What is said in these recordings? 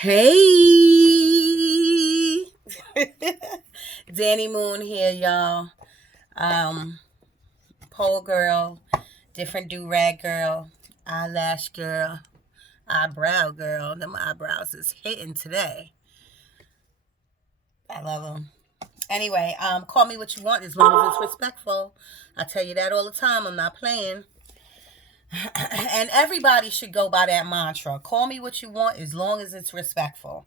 Hey, Danny Moon here, y'all. Um, Pole girl, different do rag girl, eyelash girl, eyebrow girl. Them eyebrows is hitting today. I love them. Anyway, call me what you want as long as it's respectful. I tell you that all the time. I'm not playing. And everybody should go by that mantra. Call me what you want as long as it's respectful.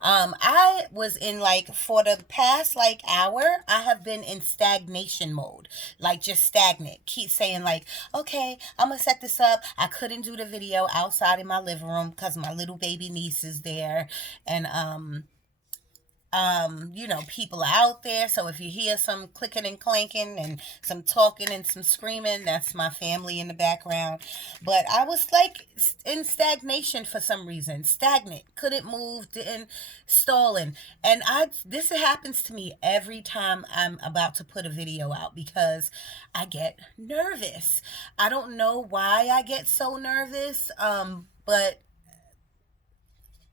I was in like for the past like hour, I have been in stagnation mode, like just stagnant. Keep saying like, okay, I'm gonna set this up. I couldn't do the video outside in my living room because my little baby niece is there, and people are out there. So if you hear some clicking and clanking and some talking and some screaming, that's my family in the background. But I was like in stagnation for some reason, stagnant, couldn't move, didn't stalling. And this happens to me every time I'm about to put a video out because I get nervous. I don't know why I get so nervous, but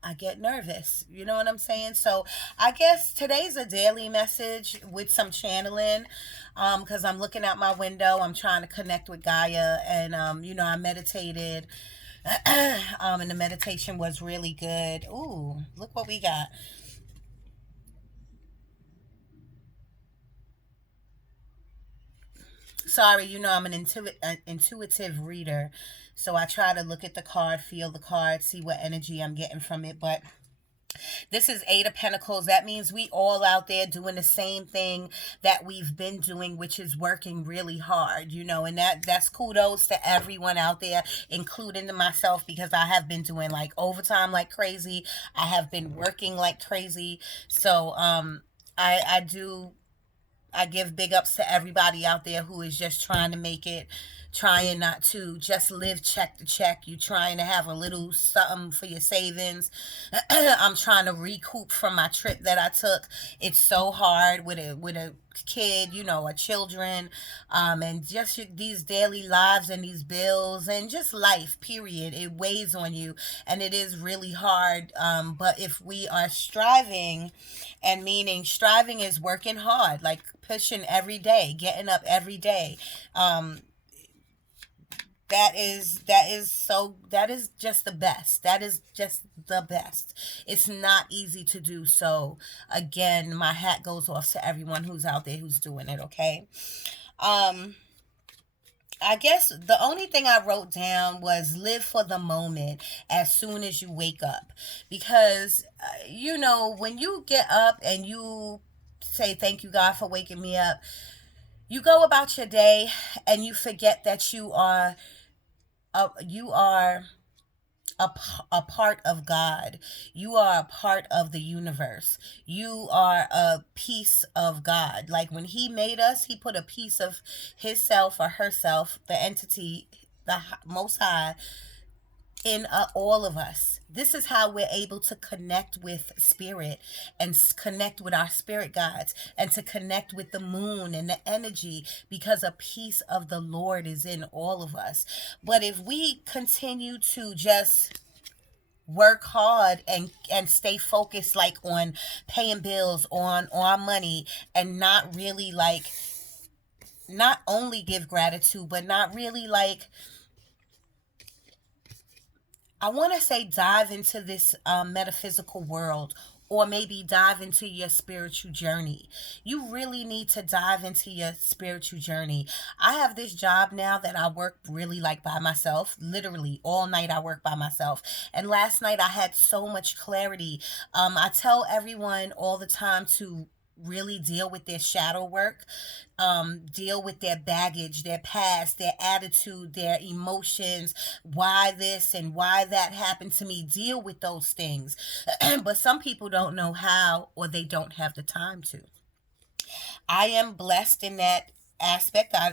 I get nervous. You know what I'm saying? So I guess today's a daily message with some channeling. Because I'm looking out my window. I'm trying to connect with Gaia. And I meditated. And the meditation was really good. Ooh, look what we got. Sorry, I'm an intuitive reader. So I try to look at the card, feel the card, see what energy I'm getting from it. But this is Eight of Pentacles. That means we all out there doing the same thing that we've been doing, which is working really hard, and that's kudos to everyone out there, including to myself, because I have been doing like overtime like crazy. I have been working like crazy. So I give big ups to everybody out there who is just trying to make it, trying not to just live check to check. You trying to have a little something for your savings. I'm trying to recoup from my trip that I took. It's so hard with a kid, a children, and just these daily lives and these bills and just life. Period. It weighs on you, and it is really hard. But if we are striving, and meaning striving is working hard, like pushing every day, getting up every day. That is just the best. That is just the best. It's not easy to do. So again, my hat goes off to everyone who's out there who's doing it. Okay. Um, I guess the only thing I wrote down was live for the moment as soon as you wake up. Because, when you get up and you say, thank you, God, for waking me up, you go about your day and you forget that you are a part of God. You are a part of the universe. You are a piece of God. Like when He made us, He put a piece of Himself or herself, the entity, the Most High, in all of us. This is how we're able to connect with spirit and connect with our spirit guides and to connect with the moon and the energy, because a piece of the Lord is in all of us. But if we continue to just work hard and stay focused like on paying bills, on our money, and not really like, not only give gratitude, but not really like, I want to say dive into this metaphysical world, or maybe dive into your spiritual journey. You really need to dive into your spiritual journey. I have this job now that I work really like by myself. Literally all night I work by myself. And last night I had so much clarity. I tell everyone all the time to really deal with their shadow work, deal with their baggage, their past, their attitude, their emotions, why this and why that happened to me. Deal with those things. But some people don't know how, or they don't have the time to. I am blessed in that aspect. I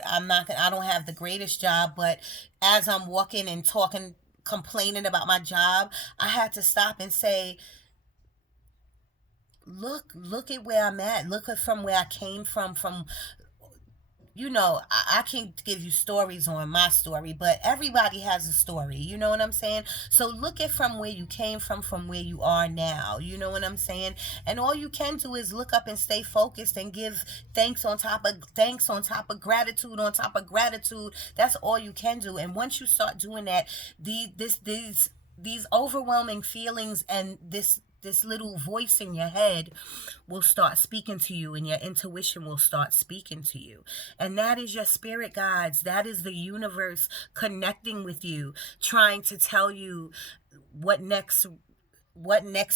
don't have the greatest job, but as I'm walking and talking, complaining about my job, I had to stop and say, look at where I'm at. Look at from where I came from I can give you stories on my story, but everybody has a story. You know what I'm saying? So look at from where you came from where you are now. You know what I'm saying? And all you can do is look up and stay focused and give thanks on top of gratitude on top of gratitude. That's all you can do. And once you start doing that, these overwhelming feelings and this little voice in your head will start speaking to you, and your intuition will start speaking to you. And that is your spirit guides. That is the universe connecting with you, trying to tell you what next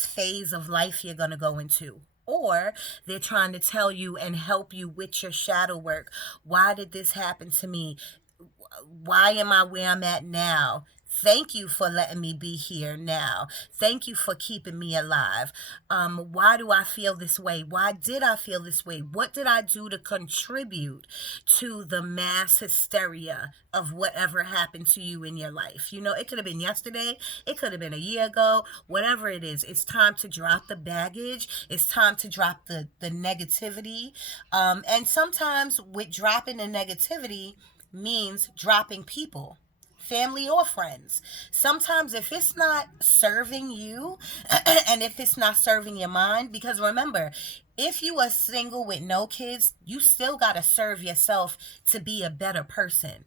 phase of life you're going to go into. Or they're trying to tell you and help you with your shadow work. Why did this happen to me? Why am I where I'm at now? Thank you for letting me be here now. Thank you for keeping me alive. Why do I feel this way? Why did I feel this way? What did I do to contribute to the mass hysteria of whatever happened to you in your life? It could have been yesterday. It could have been a year ago. Whatever it is, it's time to drop the baggage. It's time to drop the negativity. And sometimes with dropping the negativity, means dropping people, family or friends. Sometimes if it's not serving you and if it's not serving your mind, because remember, if you are single with no kids, you still got to serve yourself to be a better person.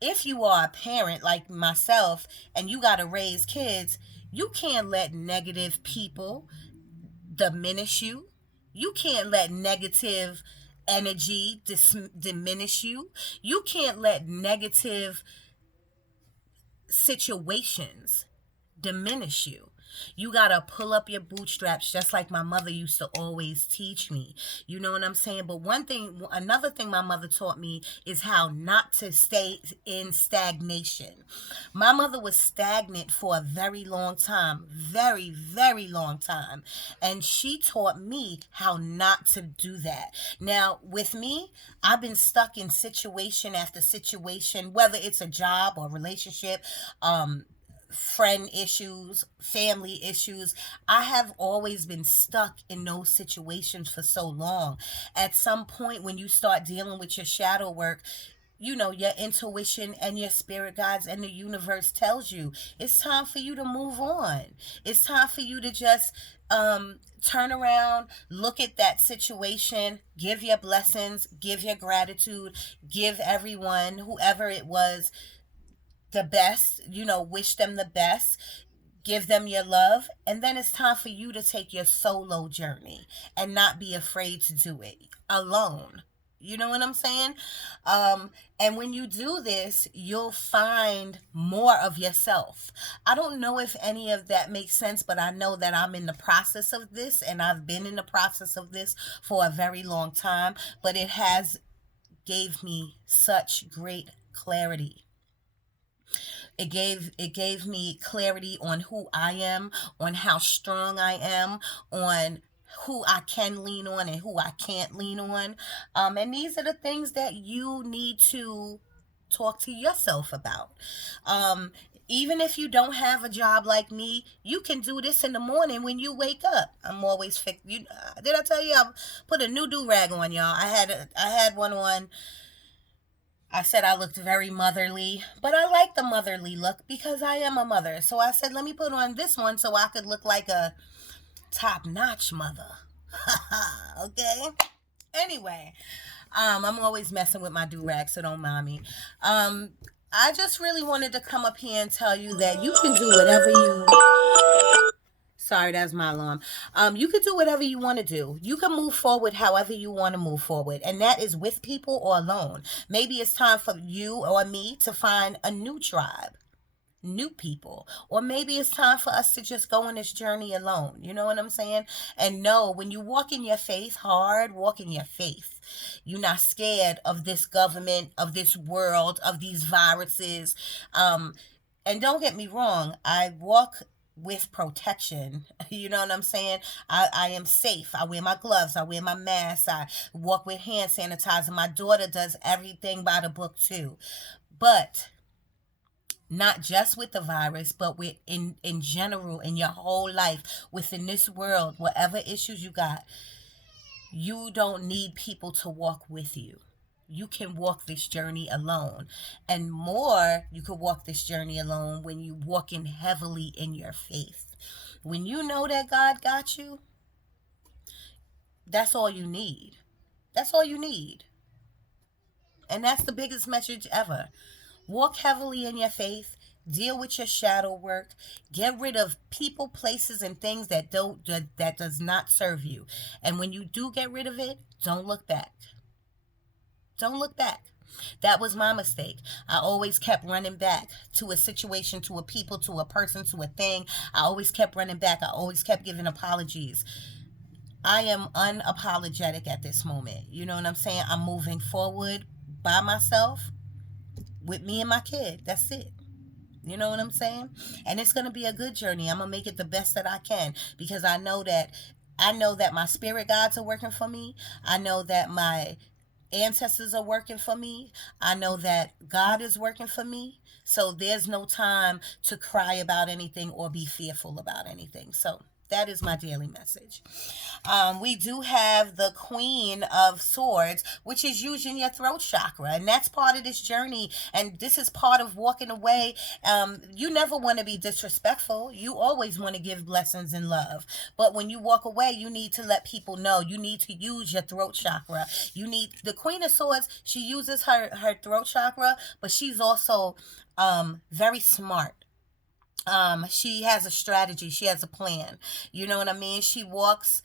If you are a parent like myself and you got to raise kids, you can't let negative people diminish you. You can't let negative energy diminish you. You can't let negative situations diminish you. You gotta pull up your bootstraps, just like my mother used to always teach me. You know what I'm saying? But another thing my mother taught me is how not to stay in stagnation. My mother was stagnant for a very long time, very, very long time. And she taught me how not to do that. Now, with me, I've been stuck in situation after situation, whether it's a job or relationship, friend issues, family issues. I have always been stuck in those situations for so long. At some point, when you start dealing with your shadow work, your intuition and your spirit guides and the universe tells you it's time for you to move on. It's time for you to just turn around, look at that situation, give your blessings, give your gratitude, give everyone, whoever it was, the best, wish them the best, give them your love, and then it's time for you to take your solo journey and not be afraid to do it alone. You know what I'm saying? And when you do this, you'll find more of yourself. I don't know if any of that makes sense, but I know that I'm in the process of this, and I've been in the process of this for a very long time, but it has gave me such great clarity. It gave me clarity on who I am, on how strong I am, on who I can lean on and who I can't lean on. And these are the things that you need to talk to yourself about. Um, Even if you don't have a job like me, you can do this in the morning when you wake up. I'm always did I tell you I put a new do rag on, y'all? I had one on. I said I looked very motherly, but I like the motherly look because I am a mother. So I said, let me put on this one so I could look like a top notch mother. Okay? Anyway, I'm always messing with my do rag, so don't mind me. I just really wanted to come up here and tell you that you can do whatever you. Sorry, that's my alarm. You can do whatever you want to do. You can move forward however you want to move forward, and that is with people or alone. Maybe it's time for you or me to find a new tribe, new people, or maybe it's time for us to just go on this journey alone. You know what I'm saying? And no, when you walk in your faith hard, walk in your faith. You're not scared of this government, of this world, of these viruses. And don't get me wrong, I walk with protection. You know what I'm saying? I am safe. I wear my gloves. I wear my mask. I walk with hand sanitizer. My daughter does everything by the book too. But not just with the virus, but with in general in your whole life, within this world, whatever issues you got, you don't need people to walk with you. you can walk this journey alone. And more, you can walk this journey alone when you walking heavily in your faith. When you know that God got you, that's all you need. That's all you need. And that's the biggest message ever. Walk heavily in your faith. Deal with your shadow work. Get rid of people, places, and things that does not serve you. And when you do get rid of it, don't look back. Don't look back. That was my mistake. I always kept running back to a situation, to a people, to a person, to a thing. I always kept running back. I always kept giving apologies. I am unapologetic at this moment. You know what I'm saying? I'm moving forward by myself with me and my kid. That's it. You know what I'm saying? And it's going to be a good journey. I'm going to make it the best that I can because I know that my spirit guides are working for me. I know that my ancestors are working for me. I know that God is working for me. So there's no time to cry about anything or be fearful about anything. So that is my daily message. We do have the Queen of Swords, which is using your throat chakra, and that's part of this journey. And this is part of walking away. You never want to be disrespectful. You always want to give blessings and love. But when you walk away, you need to let people know. You need to use your throat chakra. You need the Queen of Swords. She uses her throat chakra, but she's also very smart. She has a strategy, she has a plan. You know what I mean? She walks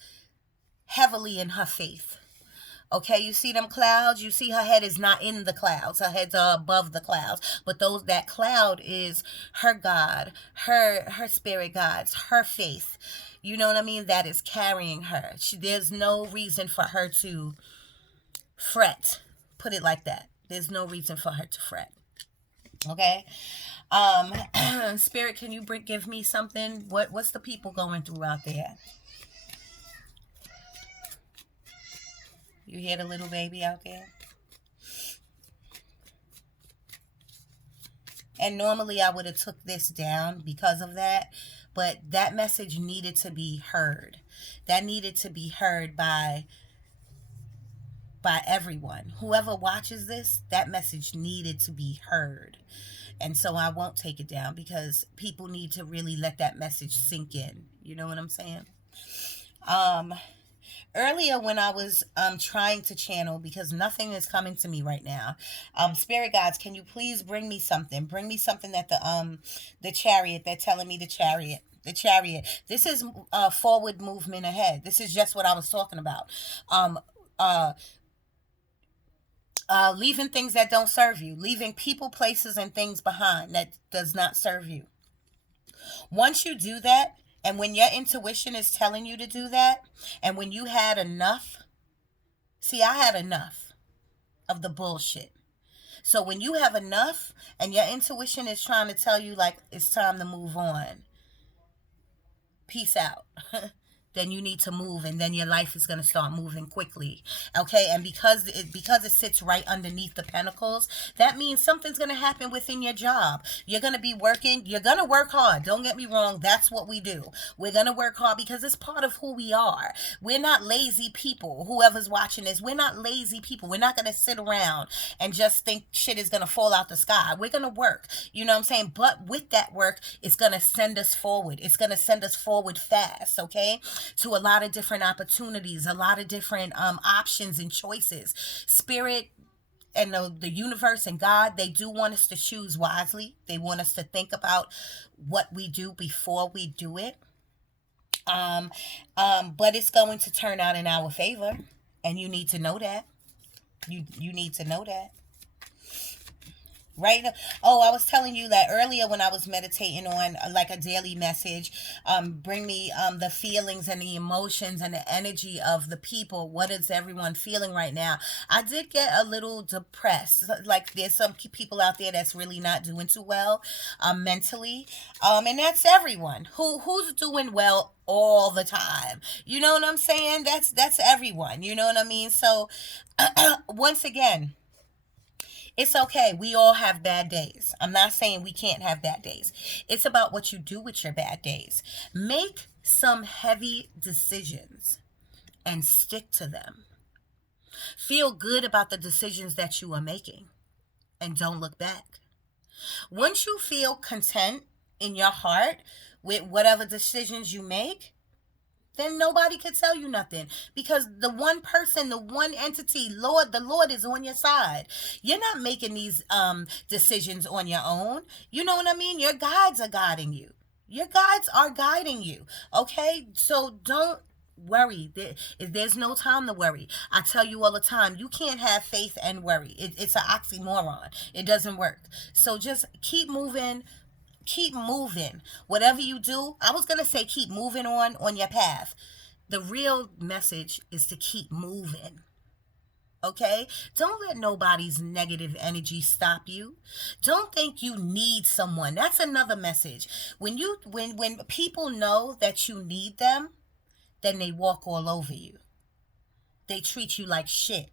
heavily in her faith. Okay, you see them clouds? You see her head is not in the clouds. Her head's above the clouds. But that cloud is her God, her spirit guides, her faith. You know what I mean? That is carrying her. There's no reason for her to fret. Put it like that. There's no reason for her to fret. Okay? Spirit, can you give me something? What's the people going through out there? You hear the little baby out there? And normally I would have took this down because of that, but that message needed to be heard. That needed to be heard by everyone. Whoever watches this, that message needed to be heard. And so I won't take it down because people need to really let that message sink in. You know what I'm saying? Um, Earlier when I was trying to channel, because nothing is coming to me right now. Spirit guides, can you please bring me something? Bring me something that the chariot, they're telling me the chariot. The chariot. This is forward movement ahead. This is just what I was talking about. Um uh leaving things that don't serve you, leaving people, places, and things behind that does not serve you. Once you do that, and when your intuition is telling you to do that, and when you had enough, see, I had enough of the bullshit. So when you have enough and your intuition is trying to tell you, like, it's time to move on, peace out. Then you need to move, and then your life is going to start moving quickly. Okay, and because it sits right underneath the pentacles, that means something's going to happen within your job. You're going to be working, you're going to work hard. Don't get me wrong, that's what we do. We're going to work hard because it's part of who we are. We're not lazy people. Whoever's watching this, we're not lazy people. We're not going to sit around and just think shit is going to fall out the sky. We're going to work. You know what I'm saying? But with that work, it's going to send us forward. It's going to send us forward fast, okay? To a lot of different opportunities, a lot of different options and choices. Spirit and the universe and God, they do want us to choose wisely. They want us to think about what we do before we do it. But it's going to turn out in our favor, and you need to know that. You need to know that. Right. Oh, I was telling you that earlier when I was meditating on like a daily message. Bring me the feelings and the emotions and the energy of the people. What is everyone feeling right now? I did get a little depressed. Like there's some people out there that's really not doing too well mentally. And that's everyone who's doing well all the time. You know what I'm saying? That's everyone. You know what I mean? So once again, it's okay. We all have bad days. I'm not saying we can't have bad days. It's about what you do with your bad days. Make some heavy decisions and stick to them. Feel good about the decisions that you are making and don't look back. Once you feel content in your heart with whatever decisions you make, then nobody could tell you nothing, because the one person, the one entity, Lord, the Lord is on your side. You're not making these decisions on your own. You know what I mean? Your guides are guiding you. Your guides are guiding you. Okay? So don't worry. There's no time to worry. I tell you all the time, you can't have faith and worry. It's an oxymoron. It doesn't work. So just keep moving. Keep moving. Whatever you do, I was going to say keep moving on your path. The real message is to keep moving. Okay? Don't let nobody's negative energy stop you. Don't think you need someone. That's another message. When people know that you need them, then they walk all over you. They treat you like shit.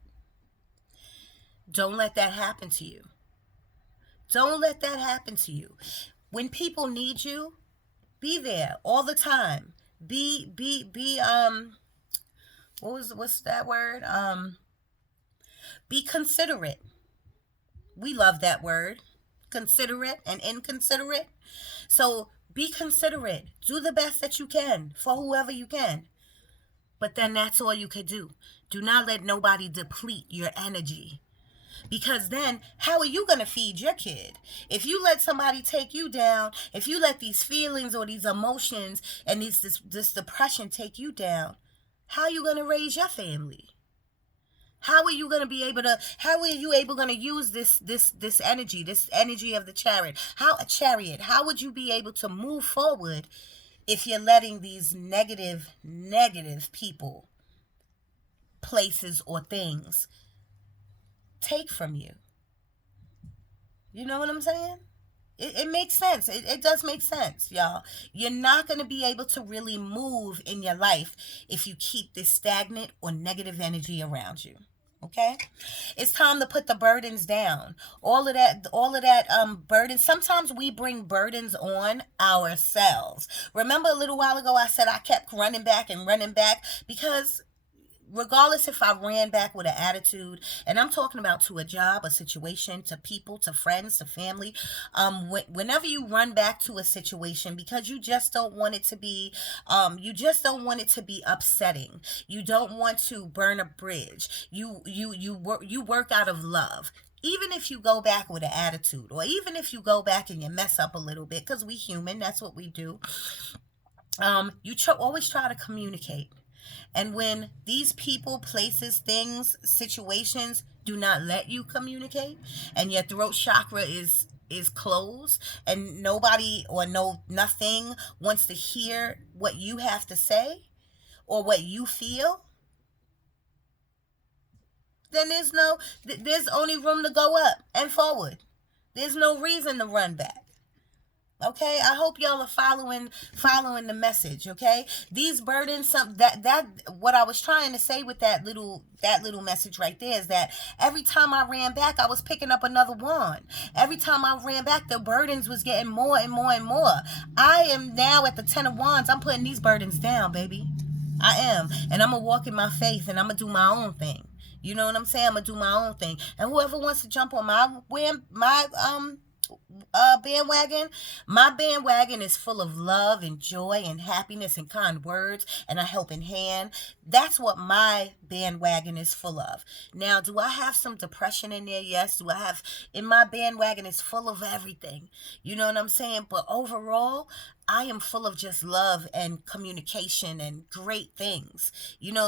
Don't let that happen to you. Don't let that happen to you. When people need you, be there all the time. Be what's that word? Be considerate. We love that word. Considerate and inconsiderate. So be considerate. Do the best that you can for whoever you can. But then that's all you could do. Do not let nobody deplete your energy. Because then, how are you going to feed your kid? If you let somebody take you down, if you let these feelings or these emotions and this depression take you down, how are you going to raise your family? How are you going to be able to, how are you able going to use this energy of the chariot? How would you be able to move forward if you're letting these negative people, places, or things take from you? You know what I'm saying? It makes sense. It does make sense, y'all. You're not going to be able to really move in your life if you keep this stagnant or negative energy around you. Okay? It's time to put the burdens down. All of that burden. Sometimes we bring burdens on ourselves. Remember a little while ago I said I kept running back because regardless if I ran back with an attitude, and I'm talking about to a job, a situation, to people, to friends, to family, whenever you run back to a situation because you just don't want it to be, upsetting. You don't want to burn a bridge. You work out of love. Even if you go back with an attitude, or even if you go back and you mess up a little bit, because we human, that's what we do. Always try to communicate. And when these people, places, things, situations do not let you communicate, and your throat chakra is closed, and nobody or nothing wants to hear what you have to say or what you feel, then there's only room to go up and forward. There's no reason to run back. Okay, I hope y'all are following the message. Okay, these burdens, that what I was trying to say with that little message right there is that every time I ran back, I was picking up another one. Every time I ran back, the burdens was getting more and more and more. I am now at the 10 of Wands. I'm putting these burdens down, baby. I am, and I'm gonna walk in my faith, and I'm gonna do my own thing. You know what I'm saying? I'm gonna do my own thing, and whoever wants to jump on my bandwagon is full of love and joy and happiness and kind words and a helping hand. That's what my bandwagon is full of. Now, do I have some depression in there? Yes. Do I have, in my bandwagon is full of everything. You know what I'm saying? But overall, I am full of just love and communication and great things.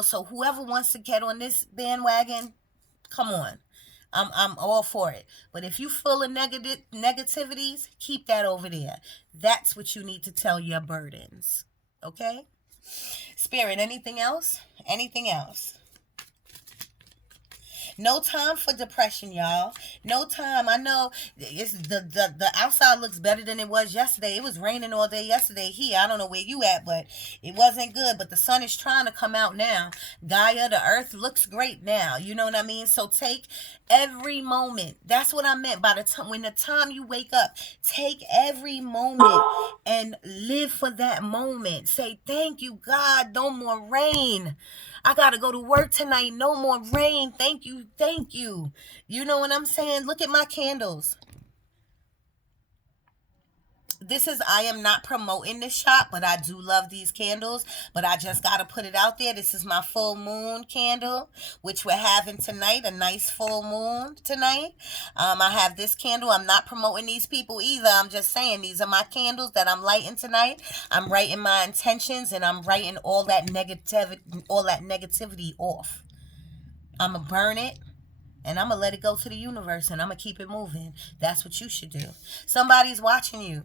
So whoever wants to get on this bandwagon, come on. I'm all for it. But if you full of negativities, keep that over there. That's what you need to tell your burdens. Okay? Spirit, anything else? Anything else? No time for depression, y'all. No time. I know it's the outside looks better than it was yesterday. It was raining all day yesterday here. I don't know where you at, but it wasn't good. But the sun is trying to come out now. Gaia, the earth looks great now. You know what I mean? So take every moment. That's what I meant by when the time you wake up, take every moment and live for that moment. Say, thank you, God. No more rain. I gotta go to work tonight. No more rain. Thank you. Thank you. You know what I'm saying? Look at my candles. This is, I am not promoting this shop, but I do love these candles. But I just got to put it out there. This is my full moon candle, which we're having tonight, a nice full moon tonight. I have this candle. I'm not promoting these people either. I'm just saying these are my candles that I'm lighting tonight. I'm writing my intentions, and I'm writing all that negativity off. I'm going to burn it, and I'm going to let it go to the universe, and I'm going to keep it moving. That's what you should do. Somebody's watching you.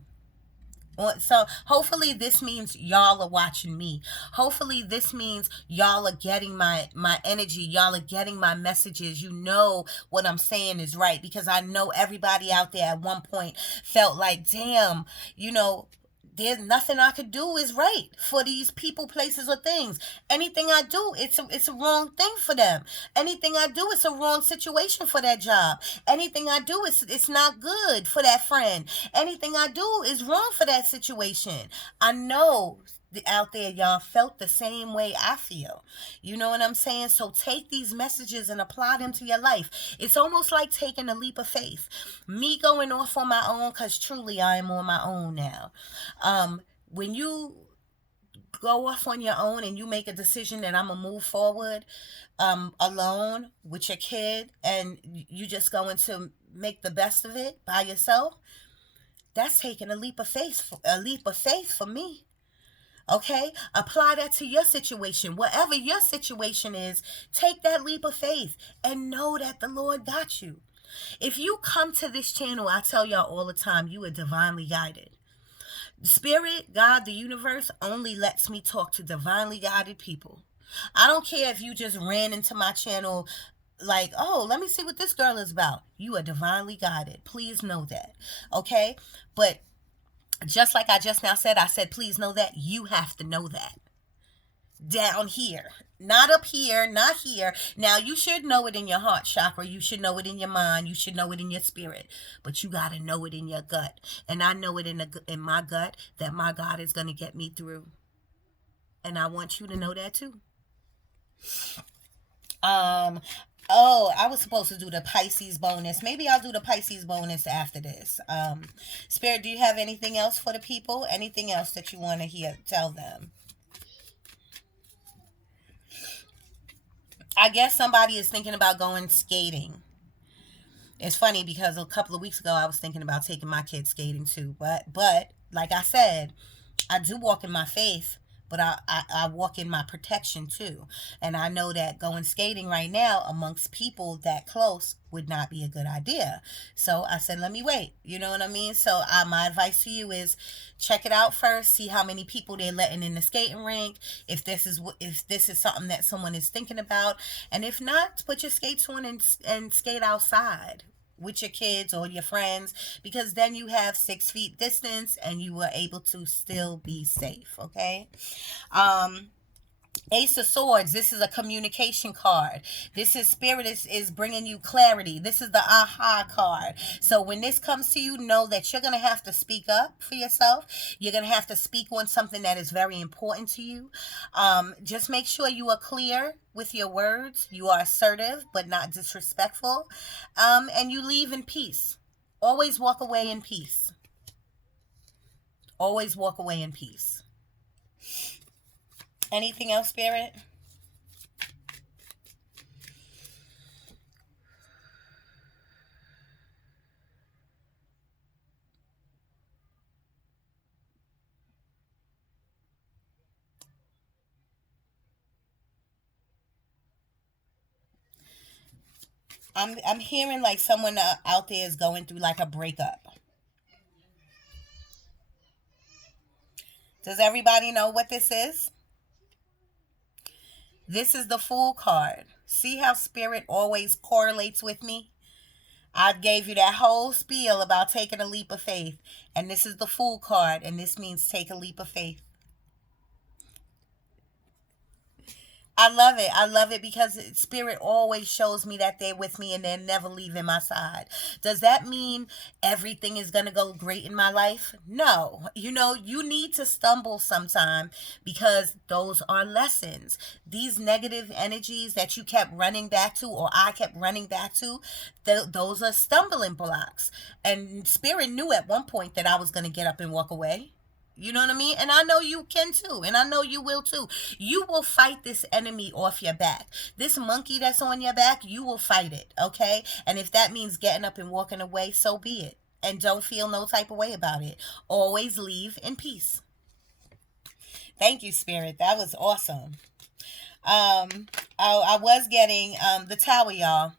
So hopefully this means y'all are watching me. Hopefully this means y'all are getting my energy. Y'all are getting my messages. You know what I'm saying is right, because I know everybody out there at one point felt like, damn, you know, there's nothing I could do is right for these people, places, or things. Anything I do, it's a wrong thing for them. Anything I do, it's a wrong situation for that job. Anything I do, it's not good for that friend. Anything I do is wrong for that situation. I know out there y'all felt the same way I feel. You know what I'm saying? So take these messages and apply them to your life. It's almost like taking a leap of faith. Me going off on my own, because truly I am on my own now. When you go off on your own and you make a decision that I'm gonna move forward alone with your kid, and you just going to make the best of it by yourself, that's taking a leap of faith. A leap of faith for me. Okay, apply that to your situation. Whatever your situation is, take that leap of faith and know that the Lord got you. If you come to this channel, I tell y'all all the time, you are divinely guided. Spirit, God, the universe only lets me talk to divinely guided people. I don't care if you just ran into my channel like, oh, let me see what this girl is about. You are divinely guided. Please know that. Okay? But just like I just now said, I said, please know that. You have to know that. Down here. Not up here, not here. Now, you should know it in your heart chakra. You should know it in your mind. You should know it in your spirit. But you got to know it in your gut. And I know it in my gut that my God is going to get me through. And I want you to know that too. Um, Oh, I was supposed to do the Pisces bonus. Maybe I'll do the Pisces bonus after this. Spirit, do you have anything else for the people? Anything else that you want to hear? Tell them. I guess somebody is thinking about going skating. It's funny because a couple of weeks ago I was thinking about taking my kids skating too. But like I said, I do walk in my faith, but I walk in my protection too. And I know that going skating right now amongst people that close would not be a good idea. So I said, let me wait. You know what I mean? So my advice to you is check it out first. See how many people they're letting in the skating rink. If this is something that someone is thinking about, and if not, put your skates on and skate outside with your kids or your friends, because then you have 6 feet distance and you were able to still be safe. Okay. um Ace of Swords, this is a communication card. This is Spirit is bringing you clarity. This is the aha card. So when this comes to you, know that you're going to have to speak up for yourself. You're going to have to speak on something that is very important to you. Just make sure you are clear with your words. You are assertive, but not disrespectful. And you leave in peace. Always walk away in peace. Always walk away in peace. Anything else, Spirit? I'm hearing like someone out there is going through like a breakup. Does everybody know what this is? This is the Fool card. See how Spirit always correlates with me? I gave you that whole spiel about taking a leap of faith. And this is the Fool card, and this means take a leap of faith. I love it. I love it because spirit always shows me that they're with me and they're never leaving my side. Does that mean everything is going to go great in my life? No. You know, you need to stumble sometime because those are lessons. These negative energies that you kept running back to, or I kept running back to, those are stumbling blocks. And spirit knew at one point that I was going to get up and walk away. You know what I mean? And I know you can too. And I know you will too. You will fight this enemy off your back. This monkey that's on your back, you will fight it, okay? And if that means getting up and walking away, so be it. And don't feel no type of way about it. Always leave in peace. Thank you, Spirit. That was awesome. I was getting the tower, y'all.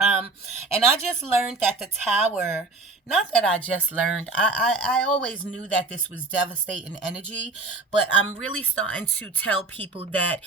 Um, and I just learned that the tower, not that I just learned, I always knew that this was devastating energy, but I'm really starting to tell people that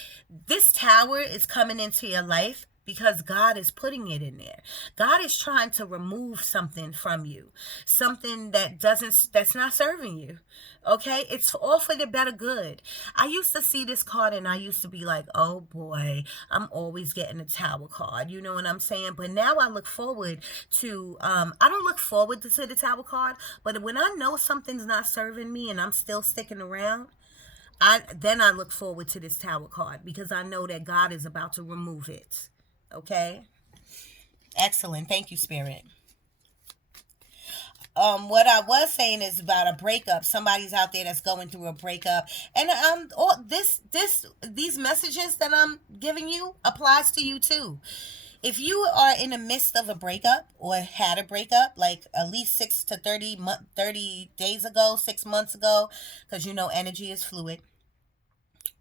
this tower is coming into your life because God is putting it in there. God is trying to remove something from you, something that's not serving you. Okay, it's all for the better good. I used to see this card and I used to be like, oh boy, I'm always getting a tower card. You know what I'm saying? But now I look forward to, I don't look forward to the tower card, but when I know something's not serving me and I'm still sticking around, I look forward to this tower card because I know that God is about to remove it. Okay? Excellent. Thank you, Spirit. What I was saying is about a breakup. Somebody's out there that's going through a breakup, and all these messages that I'm giving you applies to you too. If you are in the midst of a breakup or had a breakup, like at least 30 days ago, 6 months ago, because you know energy is fluid,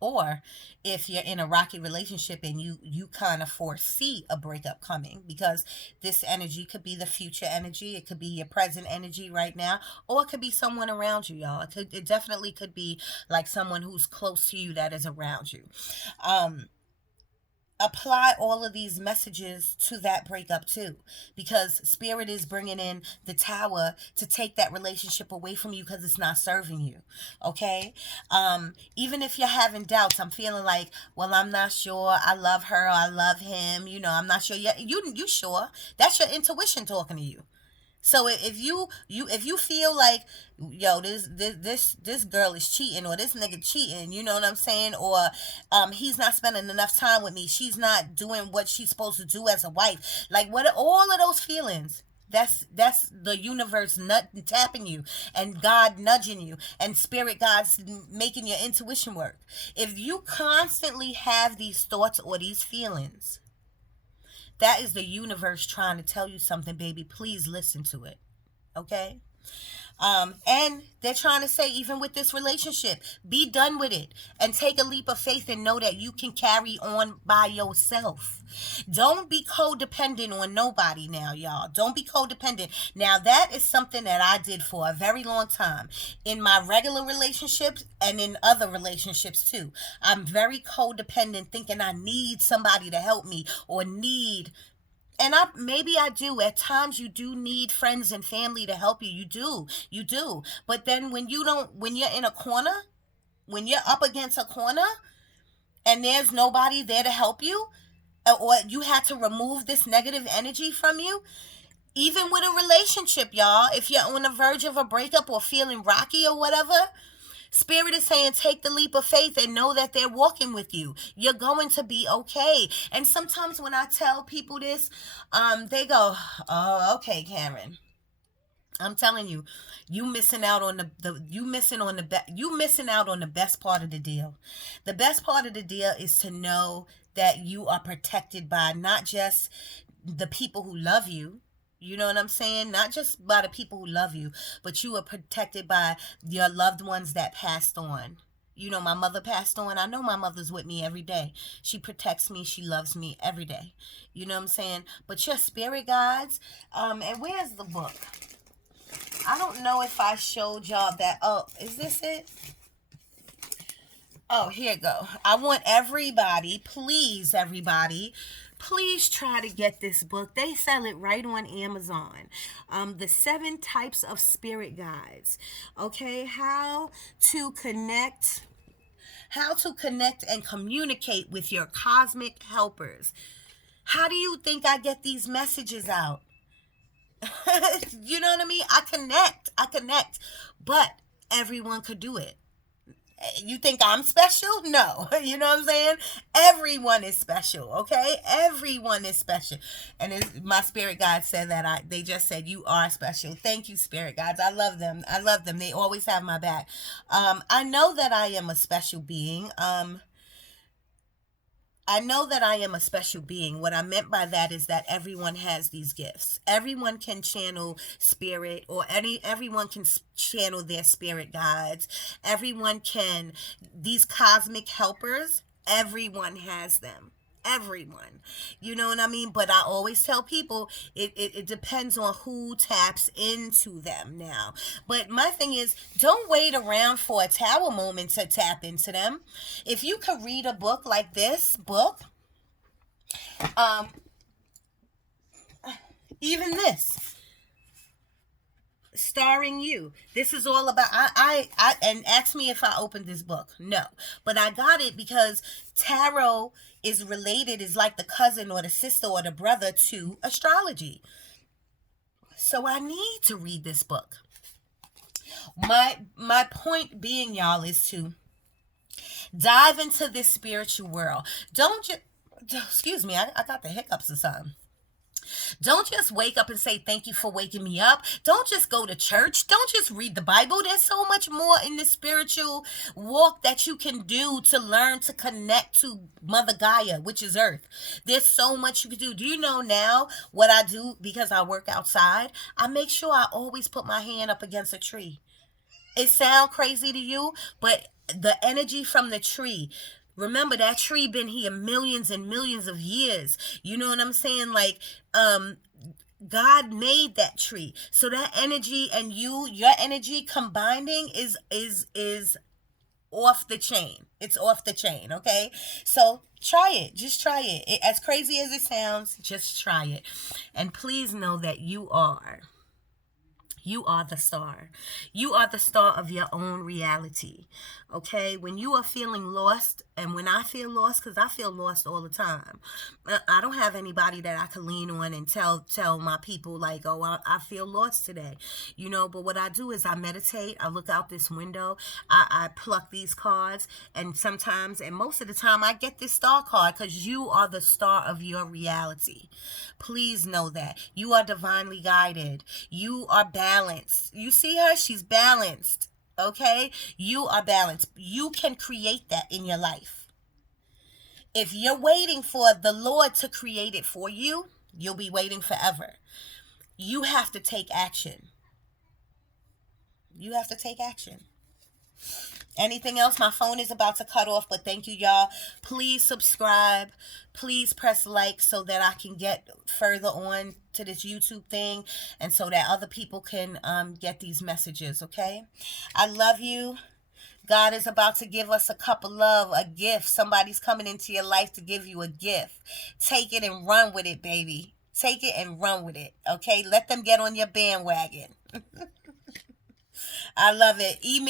or if you're in a rocky relationship and you kind of foresee a breakup coming, because this energy could be the future energy, it could be your present energy right now, or it could be someone around you, y'all. It definitely could be like someone who's close to you that is around you. um Apply all of these messages to that breakup too, because spirit is bringing in the tower to take that relationship away from you because it's not serving you. Okay. Even if you're having doubts, I'm feeling like, well, I'm not sure I love her or I love him, you know, I'm not sure yet. You sure? That's your intuition talking to you. So if you feel like, yo, this girl is cheating, or this nigga cheating, you know what I'm saying, or he's not spending enough time with me, she's not doing what she's supposed to do as a wife, like what all of those feelings, that's the universe tapping you, and God nudging you, and spirit God's making your intuition work. If you constantly have these thoughts or these feelings, that is the universe trying to tell you something, baby. Please listen to it. Okay? And they're trying to say, even with this relationship, be done with it and take a leap of faith and know that you can carry on by yourself. Don't be codependent on nobody now, y'all. Don't be codependent. Now, that is something that I did for a very long time in my regular relationships and in other relationships too. I'm very codependent, thinking I need somebody to help me or need, and I do at times. You do need friends and family to help you. You do. But then when you're in a corner, when you're up against a corner and there's nobody there to help you, or you had to remove this negative energy from you, even with a relationship, y'all, if you're on the verge of a breakup or feeling rocky or whatever, Spirit is saying, take the leap of faith and know that they're walking with you. You're going to be okay. And sometimes when I tell people this, they go, "Oh, okay, Karen." I'm telling you, you missing out on you missing out on the best part of the deal. The best part of the deal is to know that you are protected by not just the people who love you. You know what I'm saying? Not just by the people who love you, but you are protected by your loved ones that passed on. You know, my mother passed on. I know my mother's with me every day. She protects me. She loves me every day. You know what I'm saying? But your spirit guides, and where's the book? I don't know if I showed y'all that. Oh, is this it? Oh, here you go. I want everybody, please try to get this book. They sell it right on Amazon. The 7 types of spirit guides. Okay, how to connect How to connect and communicate with your cosmic helpers. How do you think I get these messages out? You know what I mean? I connect, but everyone could do it. You think I'm special? No. You know what I'm saying? Everyone is special, okay? Everyone is special. And my spirit guide said that they just said you are special. Thank you, spirit guides. I love them. I love them. They always have my back. I know that I am a special being. I know that I am a special being. What I meant by that is that everyone has these gifts. Everyone can channel spirit, or everyone can channel their spirit guides. Everyone can, these cosmic helpers, everyone has them. Everyone. You know what I mean? But I always tell people it depends on who taps into them now. But my thing is, don't wait around for a tower moment to tap into them. If you could read a book like this book, um, even this, starring you. This is all about and ask me if I opened this book. No. But I got it because tarot is related, is like the cousin or the sister or the brother to astrology. So I need to read this book. My point being, y'all, is to dive into this spiritual world. Don't just excuse me, I got the hiccups or something. Don't just wake up and say, thank you for waking me up. Don't just go to church. Don't just read the Bible. There's so much more in the spiritual walk that you can do to learn to connect to Mother Gaia, which is Earth. There's so much you can do. Do you know now what I do because I work outside? I make sure I always put my hand up against a tree. It sounds crazy to you, but the energy from the tree. Remember, that tree been here millions and millions of years. You know what I'm saying? Like, God made that tree. So that energy and your energy combining is off the chain. It's off the chain, okay? So try it. Just try it. As crazy as it sounds, just try it. And please know that you are the star. You are the star of your own reality. Okay? When you are feeling lost, and when I feel lost, because I feel lost all the time, I don't have anybody that I can lean on and tell my people, like, oh, I feel lost today. You know, but what I do is I meditate. I look out this window. I pluck these cards. And sometimes, and most of the time, I get this star card because you are the star of your reality. Please know that. You are divinely guided. You are balanced. You see her? She's balanced. Okay? You are balanced. You can create that in your life. If you're waiting for the Lord to create it for you, you'll be waiting forever. You have to take action. You have to take action. Anything else? My phone is about to cut off, but thank you, y'all. Please subscribe. Please press like so that I can get further on to this YouTube thing and so that other people can get these messages, okay? I love you. God is about to give us a cup of love, a gift. Somebody's coming into your life to give you a gift. Take it and run with it, baby. Take it and run with it, okay? Let them get on your bandwagon. I love it. Email